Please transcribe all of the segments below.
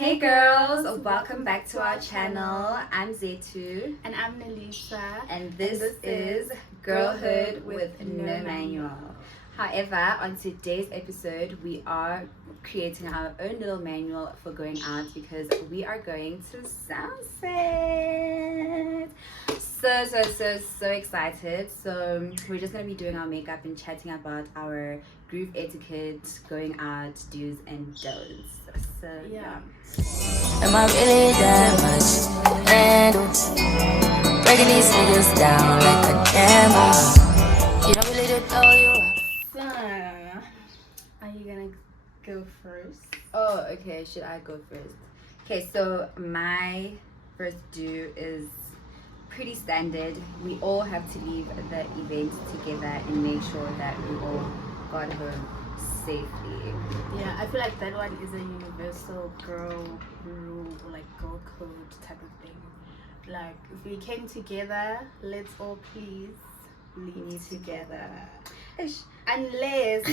Hey girls, welcome back to our channel. I'm Zaytu and I'm Nelisa, and this is Girlhood with No Manual. However, on today's episode, we are creating our own little manual for going out because we are going to Soundset. So excited. So we're just going to be doing our makeup and chatting about our groove etiquette, going out, do's and don'ts. So yeah. Am I really that much? And breaking these niggas down like a camel. You don't really know you are. So, are you gonna go first? Oh, okay. Should I go first? Okay, so my first do is pretty standard. We all have to leave the event together and make sure that we all got home safely. Yeah, I feel like that one is a universal girl rule, like girl code type of thing. Like, if we came together, let's all please leave together. Unless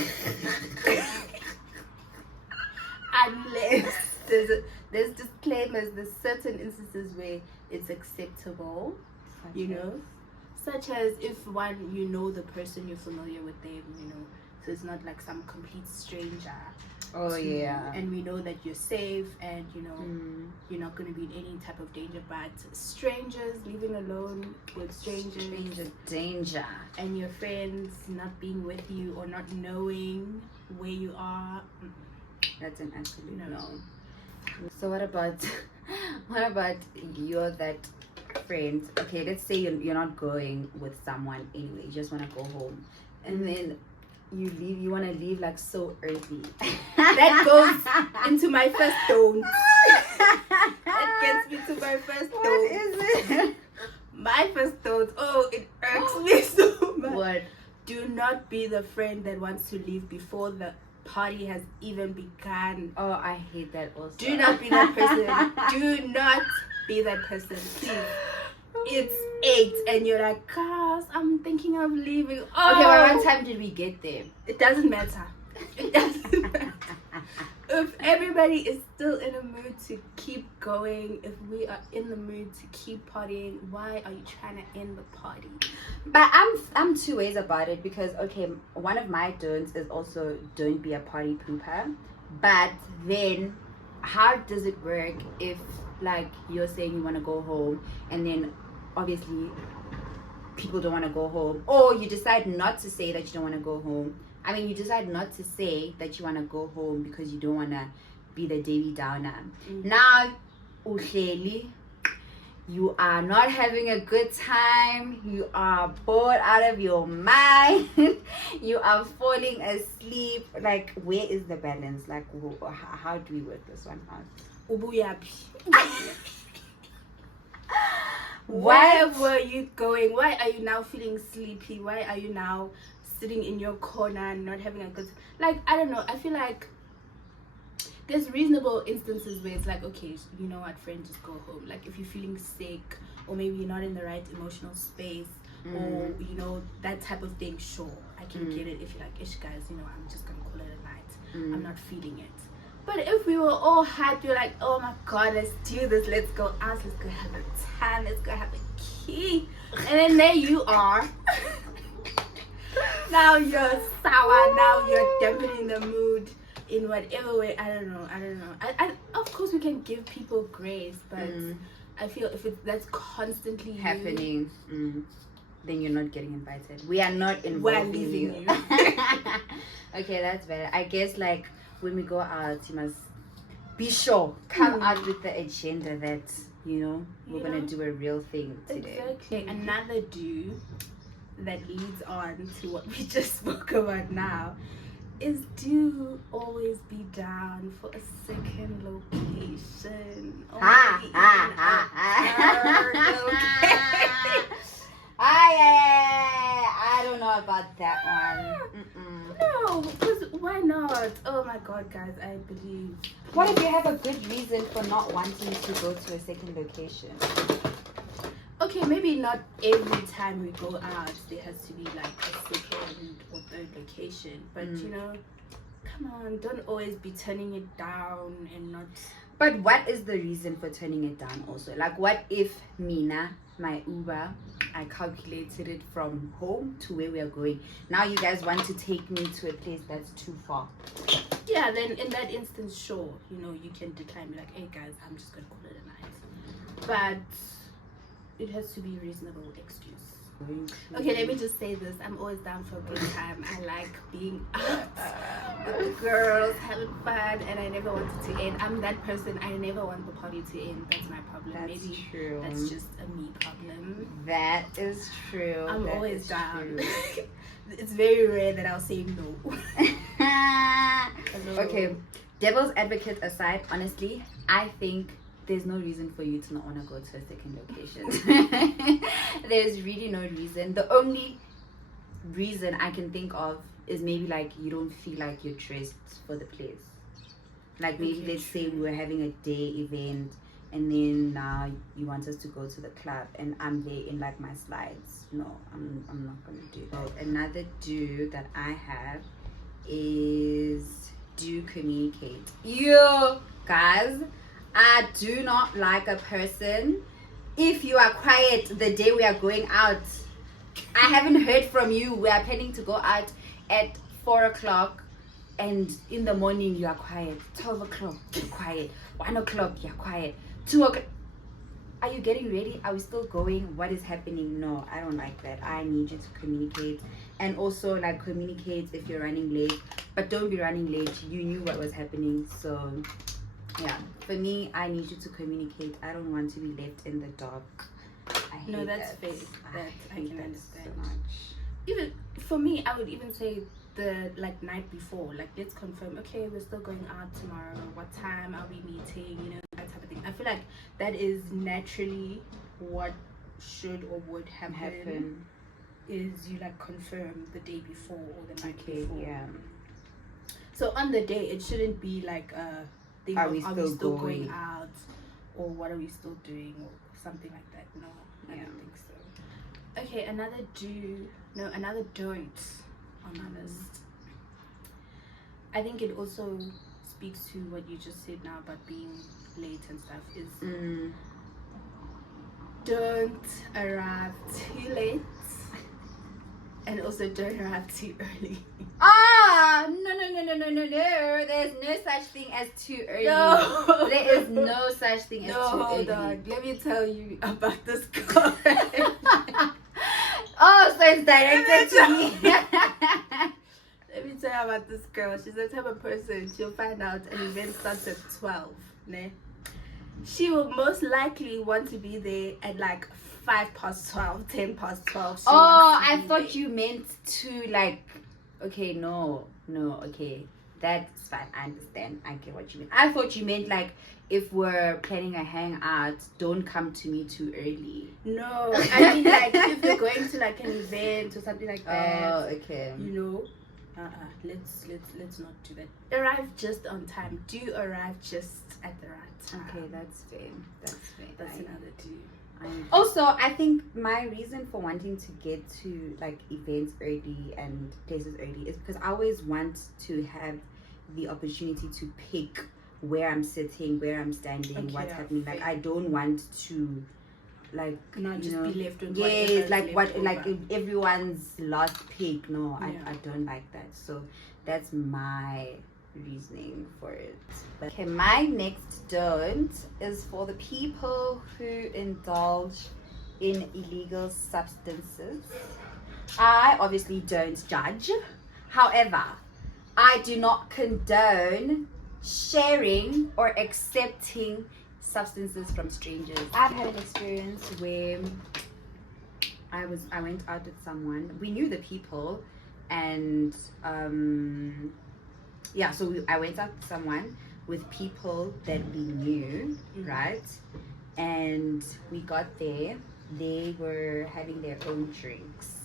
there's disclaimers, there's certain instances where it's acceptable, such as if one, you know the person, you're familiar with them, so it's not like some complete stranger. Oh yeah. And we know that you're safe and you're not going to be in any type of danger, but strangers, living alone with strangers, danger, and your friends not being with you or not knowing where you are, that's an absolute no. So what about you're that friend? Okay, let's say you're not going with someone anyway, you just want to go home, and then you leave, you want to leave like so early. That goes into my first don't. That gets me to my first don't. What is it? My first don't, it irks me so much. What? Do not be the friend that wants to leave before the party has even begun. Oh, I hate that also. Do not be that person. Do not be that person, please. It's 8 and you're like, guys, I'm thinking of leaving. Oh, okay, but what time did we get there? It doesn't matter. It doesn't matter. If everybody is still in a mood to keep going, if we are in the mood to keep partying, why are you trying to end the party? But I'm two ways about it, because okay, one of my don'ts is also don't be a party pooper. But then how does it work if like you're saying you want to go home and then obviously people don't want to go home, or you decide not to say that you don't want to go home? I mean, you decide not to say that you want to go home because you don't want to be the Debbie Downer. Now, uhleli, you are not having a good time, you are bored out of your mind, you are falling asleep. Like, where is the balance? Like, how do we work this one out? Where were you going? Why are you now feeling sleepy? Why are you now sitting in your corner and not having a good, like, I don't know, I feel like there's reasonable instances where it's like, okay, you know what, friend, just go home. Like, if you're feeling sick, or maybe you're not in the right emotional space, or that type of thing, sure, I can get it. If you're like, ish guys, I'm just gonna call it a night, I'm not feeling it. But if we were all happy, like, oh my god, let's do this, let's go out, let's go have a tan, let's go have a key, and then there you are. Now you're sour, now you're dampening the mood in whatever way. I don't know. I of course we can give people grace, but I feel if that's constantly happening, then you're not getting invited. We are not inviting you. Okay, that's better. I guess like when we go out, you must be sure, come out with the agenda that we're gonna do a real thing today. Exactly. Another do that leads on to what we just spoke about now is do always be down for a second location. I don't know about that one. No, because why not? Oh my god, guys, I believe. What if you have a good reason for not wanting to go to a second location? Okay, maybe not every time we go out there has to be like a second or third location, but come on, don't always be turning it down and not But what is the reason for turning it down also? Like, what if Mina, my Uber, I calculated it from home to where we are going. Now you guys want to take me to a place that's too far. Yeah, then in that instance, sure, you know, you can decline, be like, hey guys, I'm just gonna call it a night. But it has to be a reasonable excuse. Okay, let me just say this. I'm always down for a good time. I like being out with the girls, having fun, and I never want it to end. I'm that person. I never want the party to end. That's my problem. That's Maybe true. that's just a me problem. That is true. I'm always down. It's very rare that I'll say no. Okay, devil's advocate aside, honestly, I think there's no reason for you to not want to go to a second location. There's really no reason. The only reason I can think of is maybe like you don't feel like you're dressed for the place. Like maybe let's say we were having a day event and then now you want us to go to the club and I'm there in like my slides. No, I'm not gonna do that. Another do that I have is do communicate. You guys, I do not like a person if you are quiet the day we are going out. I haven't heard from you. We are planning to go out at 4 o'clock and in the morning you are quiet. 12 o'clock you're quiet. 1 o'clock you're quiet. 2 o'clock. Are you getting ready? Are we still going? What is happening? No, I don't like that. I need you to communicate. And also like communicate if you're running late, but don't be running late. You knew what was happening, so yeah, for me, I need you to communicate. I don't want to be left in the dark. I hate No, that's that. fair. That I hate can that understand. so much. Even for me, I would even say the like night before. Like, let's confirm. Okay, we're still going out tomorrow. What time are we meeting? You know, that type of thing. I feel like that is naturally what should or would happen. Is you like confirm the day before or the night before. Yeah. So on the day, it shouldn't be like Are we still going out, or what are we still doing, or something like that? No, I don't think so. Okay, another don't on my list. I think it also speaks to what you just said now about being late and stuff. Is don't arrive too late, and also don't arrive too early. No. There's no such thing as too early. No. There is no such thing as too early. Hold on. Let me tell you about this girl. Oh, so it's directed to me. Let me tell you about this girl. She's the type of person, she'll find out an event starts at 12. Ne? She will most likely want to be there at like 5 past 12, 10 past 12. I thought you meant to like, okay, no, okay. That's fine. I understand. I get what you mean. I thought you meant like if we're planning a hangout, don't come to me too early. No, I mean like if you're going to like an event or something like that. Oh, okay. You know, let's not do that. Arrive just on time. Do arrive just at the right time. Okay, that's fair. That's another do. Also, I think my reason for wanting to get to like events early and places early is because I always want to have the opportunity to pick where I'm sitting, where I'm standing, what's happening. Like I don't want to like not just be left with like what over. like if everyone's last pick. No, I don't like that. So that's my reasoning for it. But okay, my next don't is for the people who indulge in illegal substances. I obviously don't judge. However, I do not condone sharing or accepting substances from strangers. I've had an experience where I went out with someone. We knew the people, and I went out with someone with people that we knew, right? And we got there. They were having their own drinks.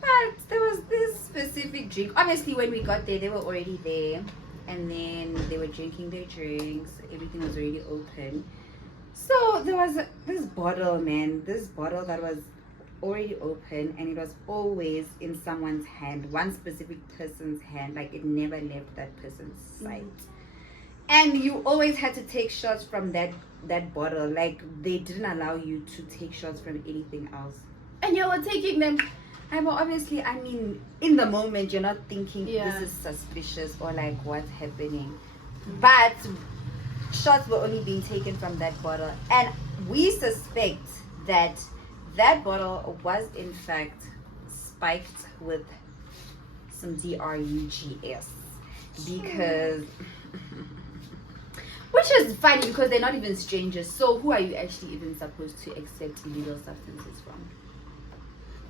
But there was this specific drink. Obviously, when we got there, they were already there. And then they were drinking their drinks. Everything was already open. So there was this bottle that was already open, and it was always in someone's hand, one specific person's hand. Like it never left that person's sight. And you always had to take shots from that bottle. Like they didn't allow you to take shots from anything else. And you were taking them. Well, obviously, I mean, in the moment, you're not thinking Yeah. this is suspicious or like what's happening. But shots were only being taken from that bottle. And we suspect that that bottle was, in fact, spiked with some drugs. Because... Which is funny because they're not even strangers. So who are you actually even supposed to accept illegal substances from?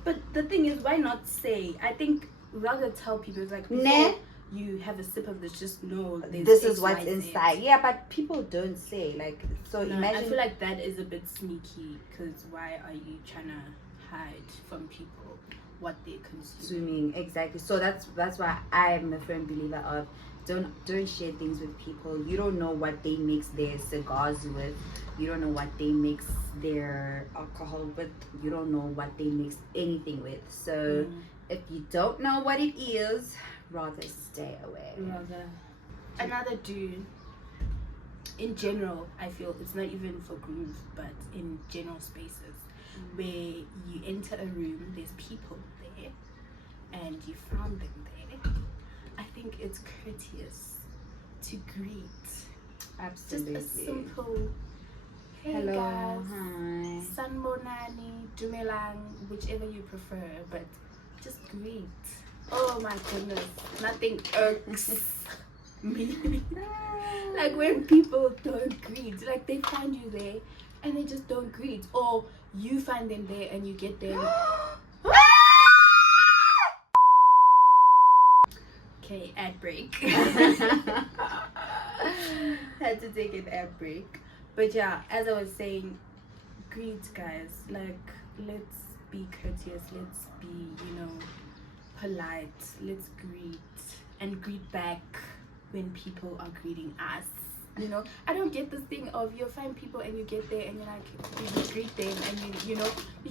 But the thing is, why not say? I think rather tell people, it's like, before Nah. you have a sip of this, just know This is what's inside. Yeah, but people don't say. Like, so No, imagine. I feel like that is a bit sneaky, because why are you trying to hide from people what they consume? Swimming, exactly. So that's why I'm a firm believer of don't share things with people. You don't know what they mix their cigars with. You don't know what they mix their alcohol with. You don't know what they mix anything with. So if you don't know what it is, rather stay away. Another dude, in general, I feel it's not even for groups, but in general spaces where you enter a room, there's people there, and you found them there. I think it's courteous to greet. Absolutely. Just a simple, hey hello, guys, hi. Sanbonani, Dumelang, whichever you prefer, but just greet. Oh my goodness, nothing irks me. Like when people don't greet, like they find you there and they just don't greet, or you find them there and you get there. Okay, ad break. Had to take an ad break. But yeah, as I was saying, greet guys. Like, let's be courteous. Let's be, polite. Let's greet and greet back when people are greeting us. I don't get this thing of you find people and you get there and you're like, you greet them and you're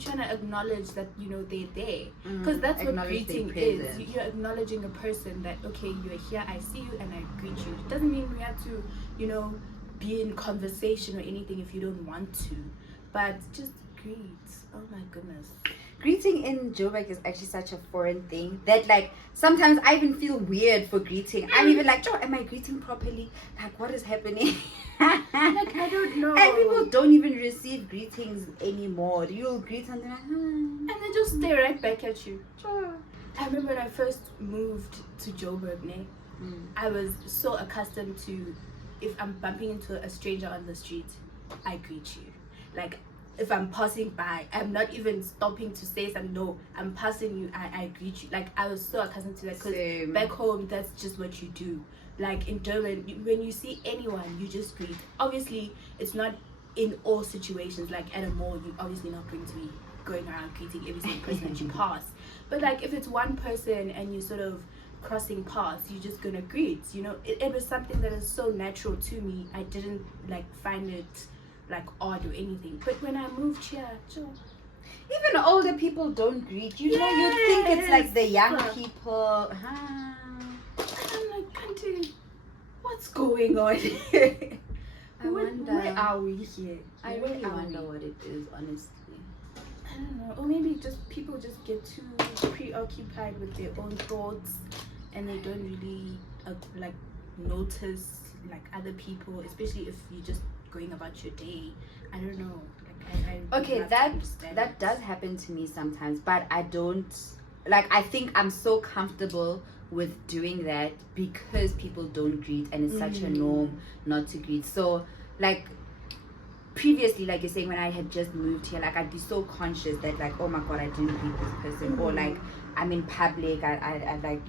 trying to acknowledge that they're there, because that's what greeting is. You're acknowledging a person that, okay, you're here, I see you and I greet you. It doesn't mean we have to be in conversation or anything if you don't want to, but just greet. Oh my goodness. Greeting in Joburg is actually such a foreign thing that, like, sometimes I even feel weird for greeting. I'm even like, am I greeting properly? Like, what is happening? Like, I don't know. And people don't even receive greetings anymore. You'll greet and they're like, and they just stare right back at you. I remember when I first moved to Joburg, I was so accustomed to, if I'm bumping into a stranger on the street, I greet you. Like, if I'm passing by, I'm not even stopping to say something. No, I'm passing you, I greet you. Like, I was so accustomed to that, because back home, that's just what you do. Like, in Durban, when you see anyone, you just greet. Obviously, it's not in all situations. Like, at a mall, you're obviously not going to be going around greeting every single person that you pass. But, like, if it's one person and you sort of crossing paths, you're just gonna greet. It was something that is so natural to me. I didn't, like, find it like odd or anything. But when I moved here, even older people don't greet. You think it's like the young people. I'm like, Auntie, what's going on? Where are we here? I really wonder what it is, honestly. I don't know. Or maybe just people just get too preoccupied with their own thoughts and they don't really like notice like other people, especially if you're just going about your day. I don't know. Okay, that does happen to me sometimes, but I don't, like, I think I'm so comfortable with doing that because people don't greet and it's such a norm not to greet. So, like, previously, like you're saying, when I had just moved here, like, I'd be so conscious that, like, oh my god, I didn't greet this person, or like I'm in public, I like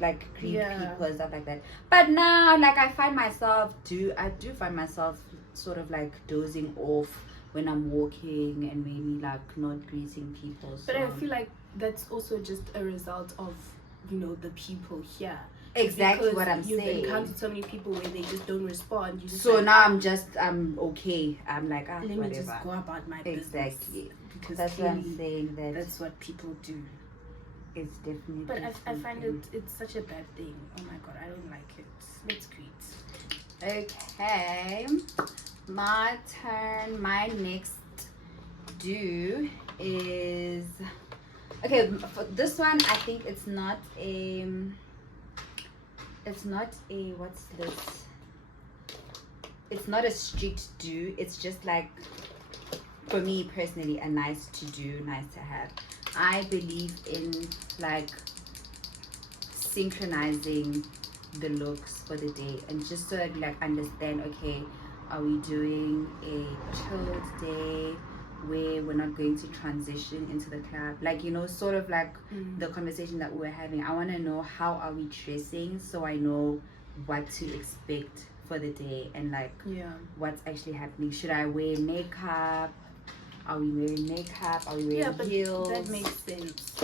like greet people and stuff like that. But now, like, I do find myself sort of like dozing off when I'm walking and maybe like not greeting people. So. But I feel like that's also just a result of the people here. Exactly what I'm you've saying. You've encountered so many people where they just don't respond. So like, now I'm okay. I'm like, let whatever. me just go about my business. Exactly. Because that's what I'm saying. That's what people do. It's definitely. But I find it's such a bad thing. Oh my god, I don't like it. Let's greet. Okay, my turn. My next do is okay. For this one, I think it's not a. It's not a what's this? It's not a strict do. It's just like, for me personally, a nice to do, nice to have. I believe in like synchronizing the looks for the day, and just so I like understand, okay, are we doing a chilled day where we're not going to transition into the club, like, you know, sort of like the conversation that we were having. I want to know how are we dressing so I know what to expect for the day, and like what's actually happening. Should I wear makeup? Are we wearing makeup? Are we wearing heels? That makes sense.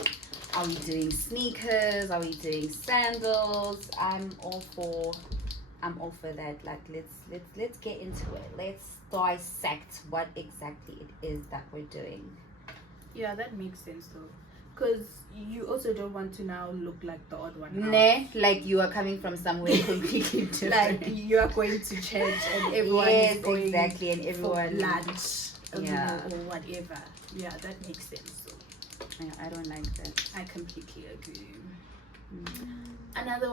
Are we doing sneakers? Are we doing sandals? I'm all for that. Like, let's get into it. Let's dissect what exactly it is that we're doing. Yeah, that makes sense though, because you also don't want to now look like the odd one out. Nah, like you are coming from somewhere completely different. Like you are going to church and everyone is going exactly, and everyone for lunch, or whatever. Yeah, that makes sense. So. Yeah, I don't like that. I completely agree. Another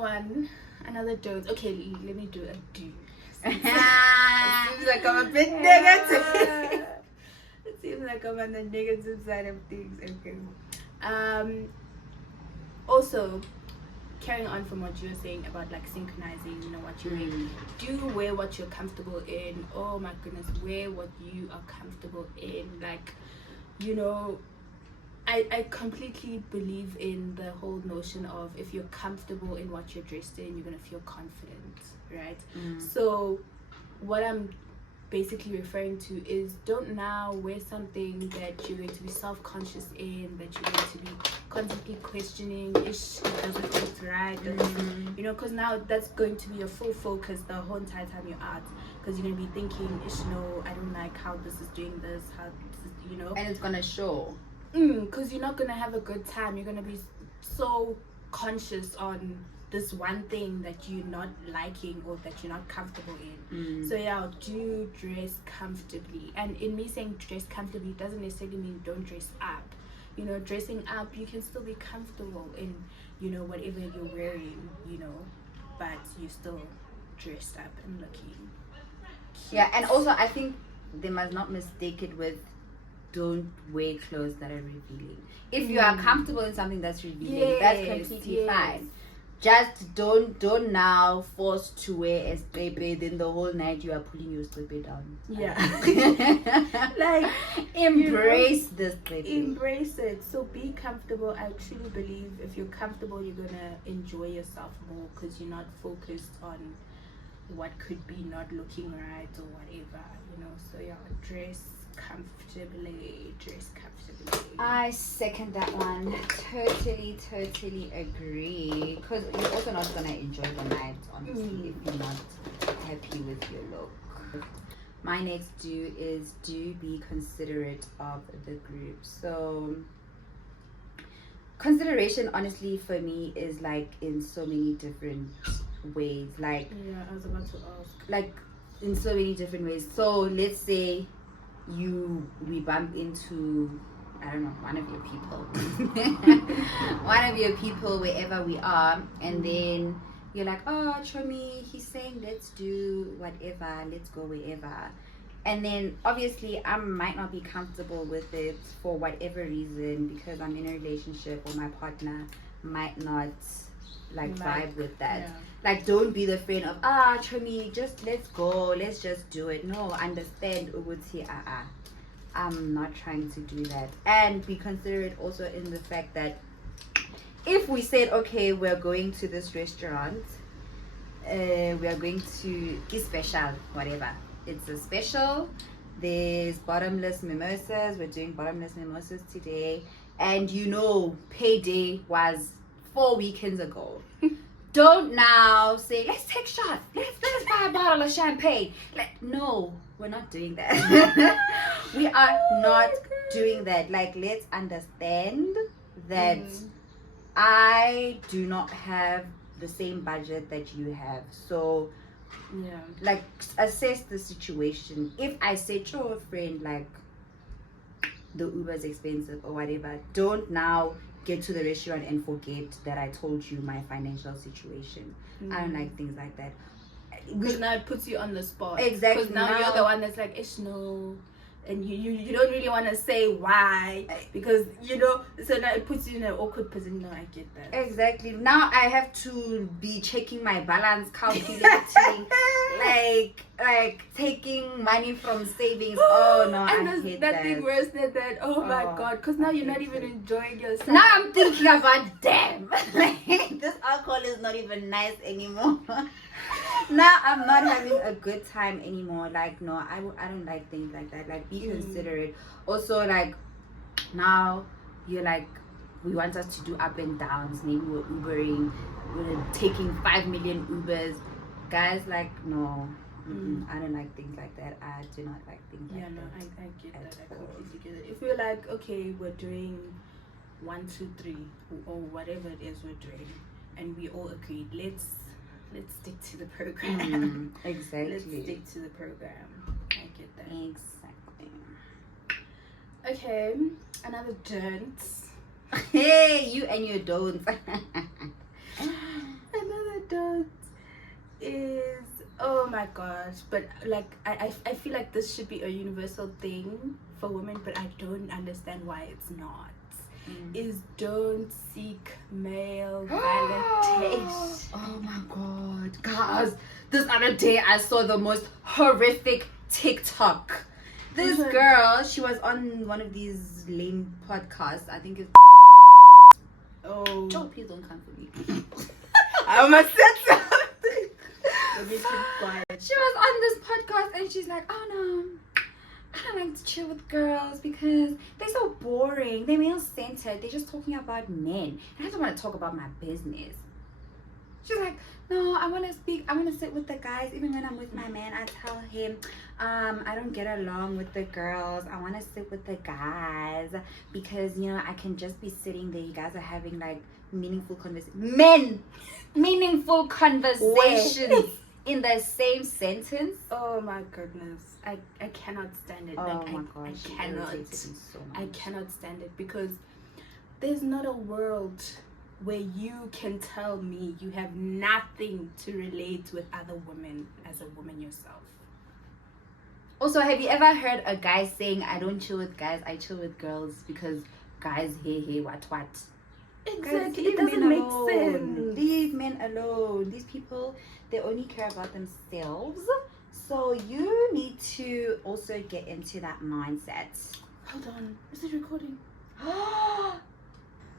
don't. Okay, let me do a do. It seems like I'm a bit negative. It seems like I'm on the negative side of things. Okay. Also, carrying on from what you were saying about like synchronizing, you know, what you're wearing. Do wear what you're comfortable in. Oh my goodness, wear what you are comfortable in. Like, you know, I completely believe in the whole notion of if you're comfortable in what you're dressed in, you're gonna feel confident, right? So what I'm basically referring to is, don't now wear something that you're going to be self-conscious in, that you're going to be constantly questioning, ish, does it look right? You know, because now that's going to be your full focus the whole entire time you're out, because you're going to be thinking, ish, no, I don't like how this is doing this, how this is, you know. And it's going to show. Because you're not going to have a good time. You're going to be so conscious on this one thing that you're not liking or that you're not comfortable in. So yeah, do dress comfortably. And in me saying dress comfortably doesn't necessarily mean don't dress up. You know, dressing up, you can still be comfortable in, you know, whatever you're wearing, you know, but you're still dressed up and looking cute. Yeah, and also I think they must not mistake it with don't wear clothes that are revealing. If you are comfortable in something that's revealing, that's completely fine. Just don't now force to wear a stepe, then the whole night you are pulling your stepe down. Yeah. Like, embrace this stepe. Embrace it. So be comfortable. I truly believe if you're comfortable, you're gonna enjoy yourself more, because you're not focused on what could be not looking right or whatever, you know. So yeah, dress comfortably. I second that one. Totally agree. Because you're also not gonna enjoy the night, honestly, if you're not happy with your look. My next do is be considerate of the group. So consideration, honestly, for me is like in so many different ways. Like, yeah, I was about to ask. Like in so many different ways. So let's say we bump into, I don't know, one of your people wherever we are, and then you're like, oh, Chomi, he's saying let's do whatever, let's go wherever, and then obviously I might not be comfortable with it for whatever reason, because I'm in a relationship or my partner might not like vibe with that. Yeah. Like, don't be the friend of Chomi, just let's go, let's just do it. No, understand Uguti, I'm not trying to do that. And be considerate also in the fact that if we said, okay, we're going to this restaurant, we are going to be special, whatever. It's a special, there's bottomless mimosas, we're doing bottomless mimosas today, and you know payday was 4 weekends ago. Don't now say, let's take shots, let's buy a bottle of champagne. No, we're not doing that. We are not doing that. Like, let's understand that I do not have the same budget that you have. So Yeah. Like, assess the situation. If I say to a friend, like, the Uber is expensive or whatever, don't now get to the restaurant and forget that I told you my financial situation. I don't like things like that. Because now it puts you on the spot. Exactly. Because now you're the one that's like, ish, no. And you don't really want to say why. Because, you know, so now it puts you in an awkward position. No, I get that. Exactly. Now I have to be checking my balance, calculating, like taking money from savings. Oh no, and I hate that that. thing worse than that. Oh my god. Because now you're not even it. enjoying yourself. Now I'm thinking about, damn, this alcohol is not even nice anymore. Now I'm not having a good time anymore. Like, no, I don't like things like that. Like, be considerate. Also, like, now you're like, we want us to do up and downs. Maybe we're Ubering, we're taking 5 million Ubers. Guys, like, no. I don't like things like that. I do not like things like that. Yeah, no, I get that. I completely get it. If we're like, okay, we're doing 1, 2, 3, or whatever it is we're doing, and we all agreed, let's stick to the program. Exactly. Let's stick to the program. I get that. Exactly. Okay, another don't. Hey, you and your don'ts. Another don't is, oh my gosh, but like I feel like this should be a universal thing for women, but I don't understand why it's not. Is don't seek male validation. Oh my god, guys, this other day I saw the most horrific TikTok. This girl, she was on one of these lame podcasts. I think it's Joe, please don't come for me. I almost said something. Let me keep quiet. She was on this podcast and she's like, oh no, I don't like to chill with girls because they're so boring. They're male-centered. They're just talking about men. And I don't want to talk about my business. She's like, no, I want to sit with the guys. Even when I'm with my man, I tell him, I don't get along with the girls. I want to sit with the guys because, you know, I can just be sitting there. You guys are having like meaningful meaningful conversations in the same sentence. Oh my goodness, I cannot stand it. Oh like, my gosh, I cannot stand it because there's not a world where you can tell me you have nothing to relate with other women as a woman yourself. Also, have you ever heard a guy saying, I don't chill with guys, I chill with girls because guys, hey, what? Exactly, Guys, it doesn't make alone. sense. These men alone, these people, they only care about themselves. So you need to also get into that mindset. Hold on, is it recording?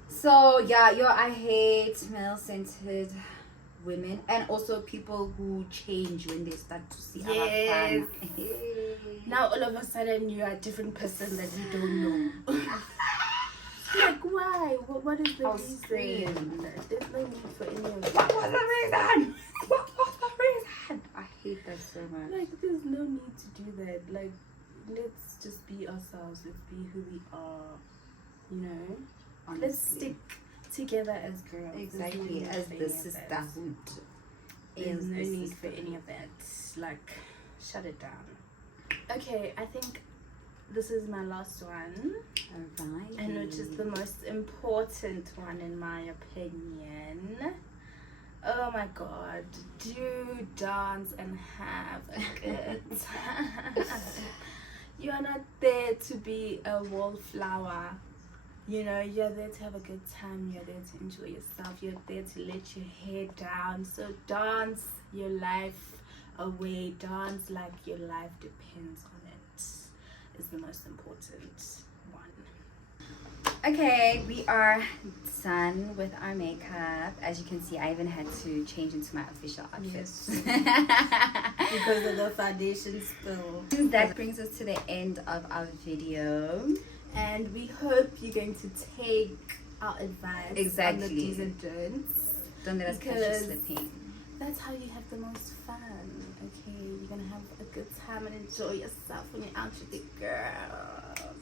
So yeah, I hate male-centered women and also people who change when they start to see our fun. Now all of a sudden you are a different person that you don't know. Like, why? What is the reason? There's no need for any of that. What was the reason? I hate that so much. Like, there's no need to do that. Like, let's just be ourselves. Let's be who we are. You know? Honestly. Let's stick together as girls. Exactly, as the sisterhood. There's no need for any of that. Like, shut it down. Okay, I think this is my last one. Alright. And which is the most important one in my opinion. Oh my god. Do dance and have a good time. You're not there to be a wallflower. You know, you're there to have a good time. You're there to enjoy yourself. You're there to let your hair down. So dance your life away. Dance like your life depends on it. Is the most important one. Okay, we are done with our makeup. As you can see, I even had to change into my official outfit. Yes. Because of the foundation spill. That brings us to the end of our video. And we hope you're going to take our advice on the do's and don'ts. Don't let us catch you slipping. That's how you have the most fun. Okay, you're gonna have a good time and enjoy yourself when you're out with the girls.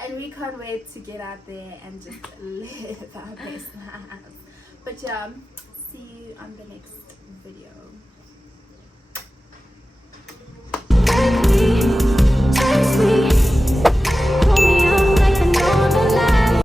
And we can't wait to get out there and just live our best lives. But yeah, see you on the next video.